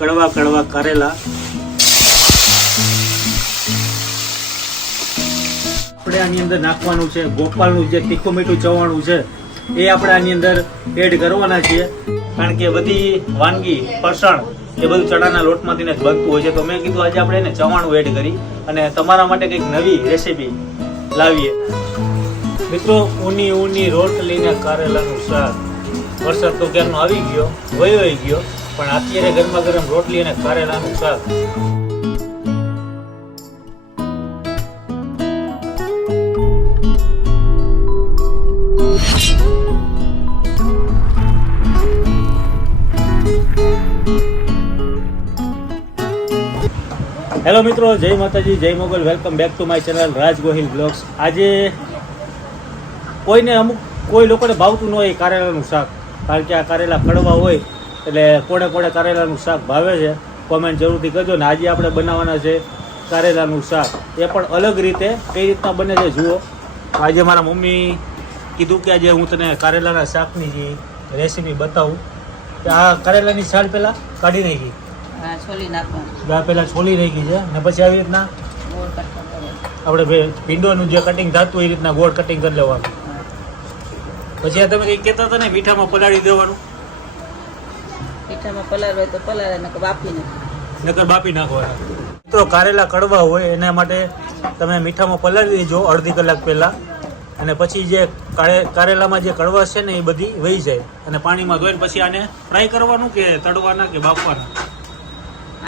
કડવા કડવા કરેલા. આપણે આની અંદર નાખવાનું છે ગોપાલનું જે તીખું મીઠું ચવાણું છે, એ આપણે આની અંદર એડ કરવાના છીએ. કારણ કે બધી વાનગી, ફરસાણ, એ બધું ચણાના લોટમાંથી જ બનતું હોય છે. તો મેં કીધું આજે આપણે એને ચવાણું એડ કરી અને તમારા માટે કંઈક નવી રેસીપી લાવીએ. મિત્રો, ઊની ઊની રોટલીને કારેલાનું શાક. વરસાદ તો ક્યારનો આવી ગયો, વયો ગયો. પણ અત્યારે ગરમા ગરમ રોટલી અને કારેલાનું શાક. હેલો મિત્રો, જય માતાજી, જય Mogal. Welcome back to my channel Raj Gohil blogs. આજે કોઈને અમુક કોઈ લોકોને ભાવતું ન હોય કારેલાનું શાક, કારણ કે આ કારેલા કડવા હોય એટલે કોણે કોણે કારેલાનું શાક ભાવે છે. કોમેન્ટ જરૂરથી કરજો. ને આજે આપણે બનાવવાના છે કારેલાનું શાક. એ પણ અલગ રીતે કઈ રીતના બને છે જુઓ. આજે મારા મમ્મી કીધું કે આજે હું તને કારેલાના શાકની જે રેસીપી બતાવું. કે આ કારેલાની છાલ પહેલાં કાઢી નાખી. હા છોલી નાખવાનું પહેલાં છોલી નાખી છે. ને પછી આવી રીતના. આપણે ભીંડોનું જે કટિંગ થતું એ રીતના ગોળ કટિંગ કરી લેવાનું. પછી આ તમે કંઈક કહેતા હતા ને મીઠામાં પલાળી દેવાનું? મીઠામાં પલાળ હોય તો પલાળે નકર બાફી નાખો. નકર બાફી નાખવાના. મિત્રો કારેલા કડવા હોય એના માટે તમે મીઠામાં પલાળી દેજો અડધી કલાક પહેલાં. અને પછી જે કારે કારેલામાં જે કડવા છે ને એ બધી વહી જાય. અને પાણીમાં ધોઈને પછી આને ફ્રાય કરવાનું કે તળવાના કે બાફવાના?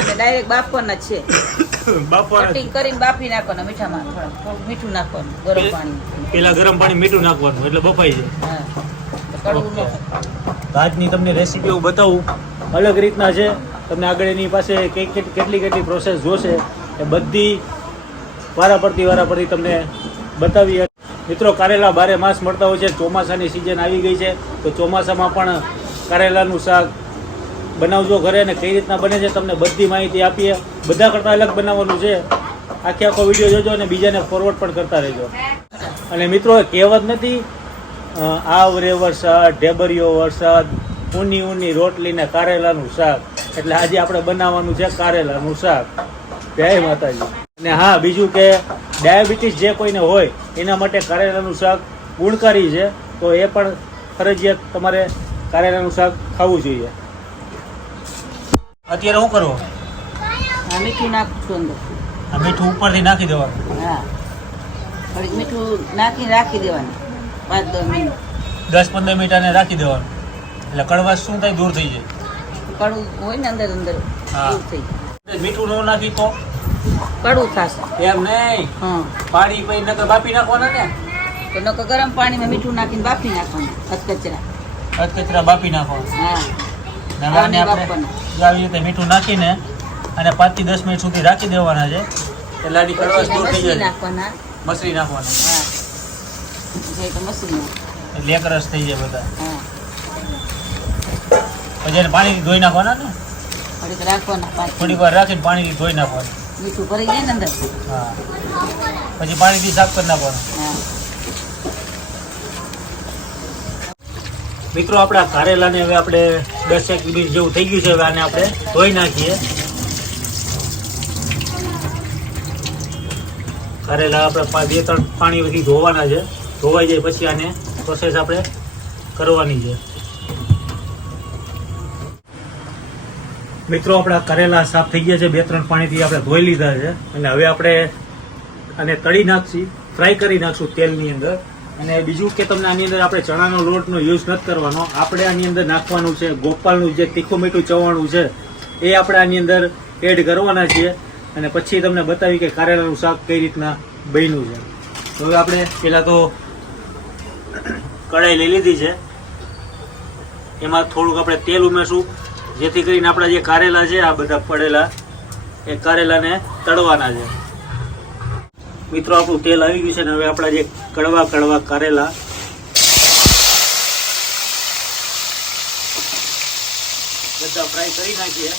અને ડાયરેક્ટ બાફવાના છે. બાફવાના કટિંગ કરીને બાફી નાખવાના મીઠામાં થોડું મીઠું નાખવાનું ગરમ પાણી. પેલા ગરમ પાણી મીઠું નાખવાનું એટલે બફાઈ જાય. હા. આજની તમને રેસીપી હું બતાવું. અલગ રીતના છે. તમને આગળ એની પાસે કેટલી કેટલી પ્રોસેસ જોશે એ બધી વારાફરતી વારાફરતી તમને બતાવી મિત્રો, કારેલા બારે માસ મળતા હોય છે. ચોમાસાની સિઝન આવી ગઈ છે. તો ચોમાસામાં પણ કારેલાનું શાક બનાવજો ઘરે અને કઈ રીતના બને છે તમને બધી માહિતી આપીએ. બધા કરતાં અલગ બનાવવાનું છે. આખે આખો વીડિયો જોજો અને બીજાને ફોરવર્ડ પણ કરતા રહેજો. અને મિત્રો કહેવત નથી આવરે વરસાદ, ઢેબરિયો વરસાદ ઊની ઊની રોટલી ને કારેલાનું શાક. એટલે આજે આપણે બનાવવાનું છે કારેલાનું શાક. જય માતાજી. અને હા બીજું કે ડાયાબિટીસ જે કોઈને હોય એના માટે કારેલાનું શાક ગુણકારી છે. તો એ પણ ફરજિયાત તમારે કારેલાનું શાક ખાવું જોઈએ. અત્યારે શું કરવું? મીઠું નાખું છું અંદર. આ મીઠું ઉપરથી નાખી દેવાનું? હા. મીઠું નાખીને રાખી દેવાનું. પાંચ દસ મિનિટ. દસ પંદર મિનિટ આને રાખી દેવાનું. એટલે કડવાશ શું થાય? દૂર થઈ જાય. કડવું હોય ને અંદર અંદર હા. થઈ જાય. મીઠું ન નાખી તો? કડવું થશે. એમ નહીં? હા. પાણી પછી નકર બાફી નાખવાના ને? તો નકર ગરમ પાણીમાં મીઠું નાખીને બાફી નાખવાનું અધકચરા અધકચરા બાફી નાખવાના. હા. ને આપણે બાફવાના. જો આવી રીતે મીઠું નાખીને અને પાંચથી દસ મિનિટ સુધી રાખી દેવાના છે એટલે આની કડવાશ પછી દૂર થઈ જાય. નાખવાના. મસરી નાખવાના. હા. જે તો મસરી નાખ એટલે એક રસ થઈ જાય બધા. હા. પછી એને પાણીથી ધોઈ નાખવાના ને? થોડીક રાખવાના થોડીક વાર રાખીને પાણીથી ધોઈ નાખવાના. મીઠું ભરી જાય ને અંદર? હા. પછી પાણીથી સાફ કરી નાખવાનું. મિત્રો આપણા કારેલાને હવે આપણે દસ એક મિનિટ જેવું થઈ ગયું છે હવે આને આપણે ધોઈ નાખીએ. કારેલા આપણે બે ત્રણ પાણી બધી ધોવાના છે. ધોવાઈ જાય પછી આને પ્રોસેસ આપણે કરવાની છે. મિત્રો, આપણા કરેલા સાફ થઈ ગયા છે. બે, ત્રણ પાણીથી આપણે ધોઈ લીધા છે. અને હવે આપણે અને તળી નાખશી, ફ્રાય કરી નાખશું તેલની અંદર. અને બીજું કે તમને આની અંદર આપણે ચણાનો લોટનો યુઝ નથી કરવાનો. આપણે આની અંદર નાખવાનું છે ગોપાલનું જે તીખું મીઠું ચવાણું છે, એ આપણે આની અંદર એડ કરવાના છીએ. અને પછી તમને બતાવી કે કારેલાનું શાક કઈ રીતના બન્યું છે. તો હવે આપણે પહેલાં તો કઢાઈ લઈ લીધી છે. એમાં થોડુંક આપણે તેલ ઉમેરશું. જેથી કરીને આપણા જે કારેલા છે, આ બધા પડેલા, એ કારેલાને તળવાના છે. મિત્રો, આપણું તેલ આવી ગયું છે ને હવે આપણા જે કડવા કડવા કારેલા બધા ફ્રાય કરી નાખીએ.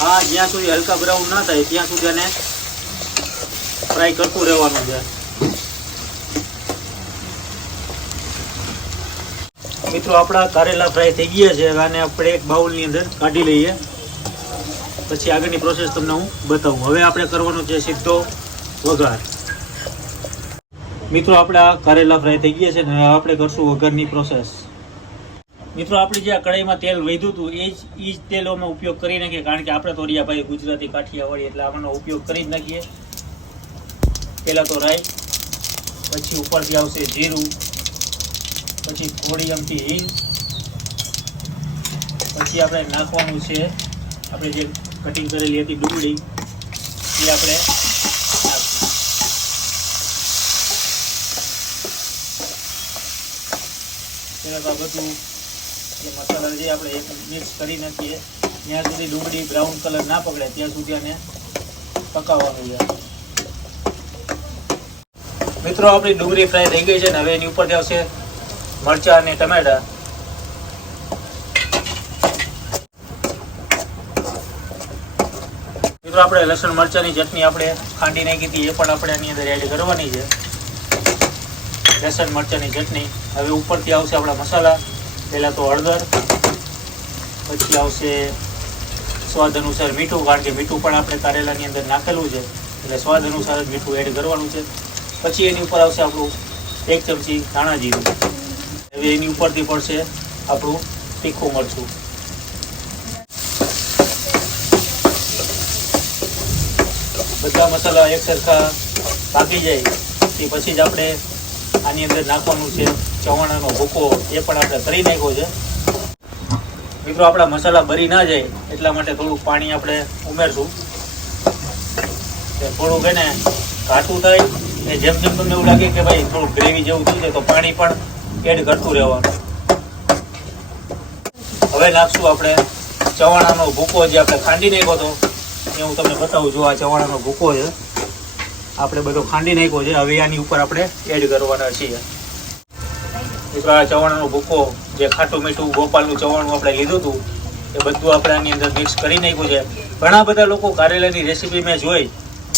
હા જ્યાં સુધી હલકા બ્રાઉન ના થાય, ત્યાં સુધી એને ફ્રાય કરતું રહેવાનું છે. મિત્રો, આપણા કારેલા ફ્રાય થઈ ગયા છે. આને આપણે એક બાઉલની અંદર કાઢી લઈએ. પછી આગળની પ્રોસેસ તમને હું બતાવું. હવે આપણે કરવાનો છે સીધો વઘાર. મિત્રો, આપણા કારેલા ફ્રાય થઈ ગયા છે ને આપણે કરશું વઘારની પ્રોસેસ મિત્રો, આપણે જે આ કઢાઈમાં તેલ વધ્યું હતું, એ જ એ જ તેલોમાં ઉપયોગ કરી નાખીએ. કારણ કે આપણે તો ભાઈ ગુજરાતી કાઠિયાવાડી એટલે આનો ઉપયોગ કરી જ નાખીએ. પહેલાં તો રાઈ, પછી ઉપરથી આવશે જીરું પછી થોડી અમથી હિંગ. પછી આપણે નાખવાનું છે, આપણે જે કટિંગ કરેલી હતી ડુંગળી, એ આપણે નાખીશું. આ બધું જે મસાલા છે આપણે એક મિક્સ કરી નાખીએ જ્યાં સુધી ડુંગળી બ્રાઉન કલર ના પકડે, ત્યાં સુધી આને પકાવવાનું છે. મિત્રો, આપણી ડુંગળી ફ્રાય થઈ ગઈ છે ને હવે એની ઉપર આવશે મરચાં અને ટમેટા. મિત્રો, આપણે લસણ મરચાંની ચટણી આપણે ખાંડી નાખી હતી, એ પણ આપણે આની અંદર એડ કરવાની છે. લસણ મરચાંની ચટણી. હવે ઉપરથી આવશે આપણા મસાલા. પહેલાં તો હળદર, પછી આવશે સ્વાદ અનુસાર મીઠું, કારણ કે મીઠું પણ આપણે કારેલાની અંદર નાખેલું છે. એટલે સ્વાદ અનુસાર જ મીઠું એડ કરવાનું છે. પછી એની ઉપર આવશે આપણું એક ચમચી ધાણા જીરું. હવે એની ઉપરથી પડશે આપણું તીખું મરચું. બધા મસાલા એક સરખા પાકી જાય તે પછી જ આપણે આની અંદર નાખવાનું છે ચવાણાનો ભૂકો. એ પણ આપણે કરી નાખ્યો છે. મિત્રો, આપણા મસાલા બરી ના જાય એટલા માટે થોડુંક પાણી આપણે ઉમેરશું. થોડુંક એને ઘાટું થાય ને જેમ જેમ તમને એવું લાગે કે ભાઈ થોડુંક ગ્રેવી જેવું થયું છે, તો પાણી પણ એડ કરતું રહેવાનું. હવે નાખશું આપણે ચવાણાનો ભૂકો જે આપણે ખાંડી નાખ્યો હતો, એ હું તમને બતાવું છું, આ ચવાણાનો ભૂકો છે. આપણે બધો ખાંડી નાખ્યો છે, હવે આની ઉપર આપણે એડ કરવાના છીએ. મિત્રો, આ ચવાણાનો ભૂકો જે ખાટું મીઠું ગોપાલનું ચવાણું આપણે લીધું હતું, એ બધું આપણે આની અંદર મિક્સ કરી નાખ્યું છે. ઘણા બધા લોકો કારેલાની રેસીપી મેં જોઈ,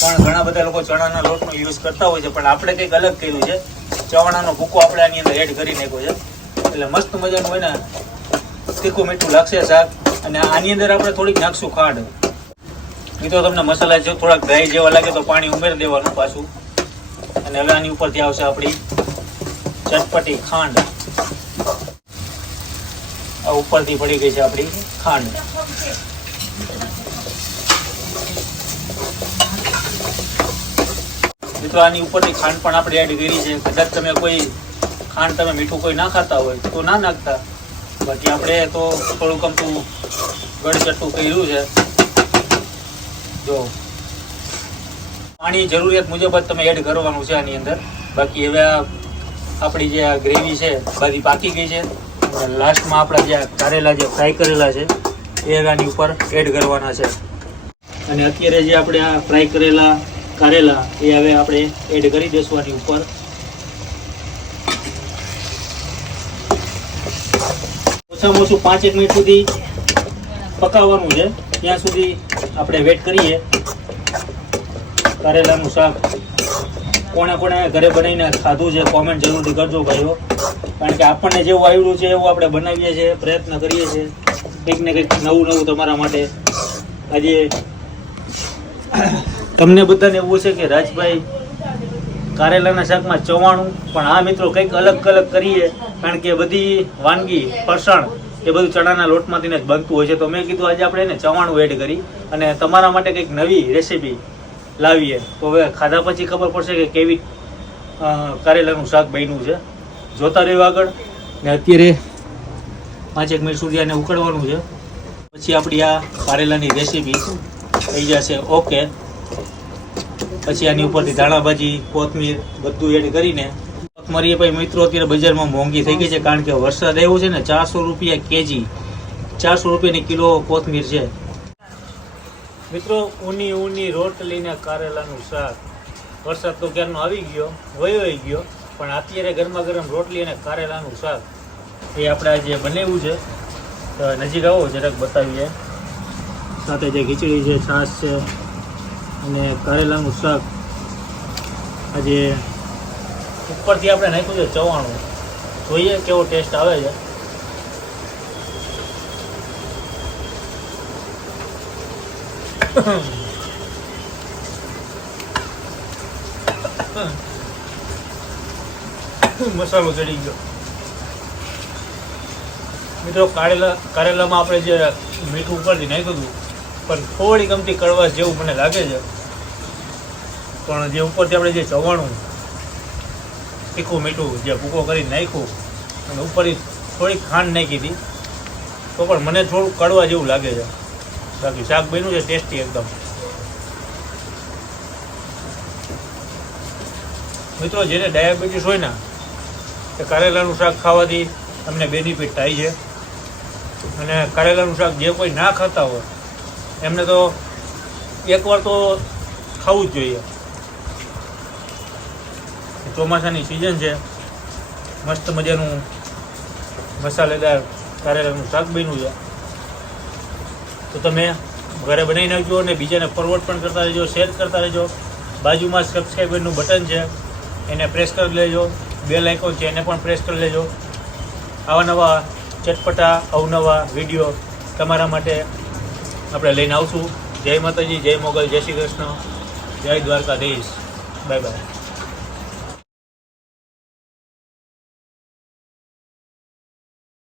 પણ ઘણા બધા લોકો ચણાના લોટનો યુઝ કરતા હોય છે, પણ આપણે કંઈક અલગ કર્યું છે. ચવાણાનો ભૂકો આપણે આની અંદર એડ કરી નાખ્યો છે. એટલે મસ્ત મજાનું હોય ને, તીખું મીઠું લાગશે શાક. અને આની અંદર આપણે થોડીક નાખશું ખાંડ. એ તો તમને મસાલા જો થોડાક ડ્રાય જેવા લાગે તો પાણી ઉમેરી દેવાનું પાછું. અને હવે આની ઉપરથી આવશે આપણી ચટપટી ખાંડ. આ ઉપરથી પડી ગઈ છે આપણી ખાંડ. મિત્રો, આની ઉપરની ખાંડ પણ આપણે એડ કરી છે. કદાચ તમે કોઈ ખાંડ તમે મીઠું કોઈ ના ખાતા હોય તો ના નાખતા. બાકી આપણે તો થોડુંક અમથું ગળચટ્ટું કર્યું છે. જો. પાણી જરૂરિયાત મુજબ જ તમે એડ કરવાનું છે આની અંદર. બાકી હવે આ આપણી જે આ ગ્રેવી છે, બધી પાકી ગઈ છે. લાસ્ટમાં આપણા જે કારેલા જે ફ્રાય કરેલા છે, એ આની ઉપર એડ કરવાના છે. અને અત્યારે જે આપણે આ ફ્રાય કરેલા કારેલા, એ હવે આપણે એડ કરી દઈશું આની ઉપર. ઓછામાં ઓછું પાંચેક મિનિટ સુધી પકાવવાનું છે. ત્યાં સુધી આપણે વેટ કરીએ. કારેલાનું શાક કોણે કોણે ઘરે બનાવીને ખાધું છે કોમેન્ટ જરૂરથી કરજો ભાઈઓ. કારણ કે આપણને જેવું આવ્યું છે, એવું આપણે બનાવીએ છીએ, પ્રયત્ન કરીએ છીએ. કંઈક ને કંઈક નવું નવું તમારા માટે આજે તમને બધાને એવું છે કે રાજભાઈ કારેલાના શાકમાં ચવાણું, પણ આ મિત્રો કંઈક અલગ અલગ કરીએ, કારણ કે બધી વાનગી, ફરસાણ એ બધું ચણાના લોટમાંથી જ બનતું હોય છે. તો મેં કીધું આજે આપણે એને ચવાણું એડ કરી અને તમારા માટે કંઈક નવી રેસીપી લાવીએ. તો હવે ખાધા પછી ખબર પડશે કે કેવી કારેલાનું શાક બન્યું છે. જોતા રહ્યું આગળ. ને અત્યારે પાંચેક મિનિટ સુધી આને ઉકળવાનું છે. પછી આપણી આ કારેલાની રેસીપી થઈ જશે. ઓકે પછી આની ઉપરથી ધાણા ભાજી કોથમીર બધું એડ કરીને મરીએ ભાઈ મિત્રો અત્યારે બજારમાં મોંઘી થઈ ગઈ છે કારણ કે વરસાદ આવ્યો છે ને ચારસો રૂપિયા કેજી. ચારસો રૂપિયાની કિલો કોથમીર છે. મિત્રો ઊની ઊની રોટલીને કારેલાનું શાક. વરસાદ તો ક્યારનો આવી ગયો, વયો ગયો, પણ અત્યારે ગરમા ગરમ રોટલી અને કારેલાનું શાક. એ આપણે આજે બનાવ્યું છે. તો નજીક આવો, જરાક બતાવીએ. સાથે જે ખીચડી છે, છાશ છે. અને કારેલાનું શાક આજે ઉપરથી આપણે નાખ્યું છે ચવાણું. જોઈએ કેવો ટેસ્ટ આવે છે. મસાલો ચડી ગયો. મિત્રો, કારેલા કારેલામાં આપણે જે મીઠું ઉપરથી નાખ્યું હતું પણ થોડી ગમતી કડવાશ જેવું મને લાગે છે. પણ જે ઉપરથી આપણે જે ચવાણું, તીખું મીઠું જે ભૂકો કરી નાખ્યું, અને ઉપરથી થોડી ખાંડ નાખી હતી, તો પણ મને થોડું કડવા જેવું લાગે છે. બાકી શાક બન્યું છે ટેસ્ટી એકદમ. મિત્રો, જેને ડાયાબિટીસ હોય ને, એ કારેલાનું શાક ખાવાથી તમને બેનિફિટ થાય છે. અને કારેલાનું શાક જે કોઈ ના ખાતા હોય એમને તો એકવાર તો ખાવું જ જોઈએ. ચોમાસાની સિઝન છે. મસ્ત મજાનું મસાલેદાર કારેલાનું શાક બન્યું છે. તો તમે ઘરે બનાવી નાખજો અને બીજાને ફોરવર્ડ પણ કરતા રહેજો શેર કરતા રહેજો. બાજુમાં સબસ્ક્રાઈબરનું બટન છે. એને પ્રેસ કરી લેજો. બેલ આઇકોન છે એને પણ પ્રેસ કરી લેજો. આવા નવા ચટપટા, અવનવા વીડિયો તમારા માટે આપણે લઈને આવશું. જય માતાજી જય મોગલ જય શ્રી કૃષ્ણ. જય દ્વારકાધીશ. Bye bye.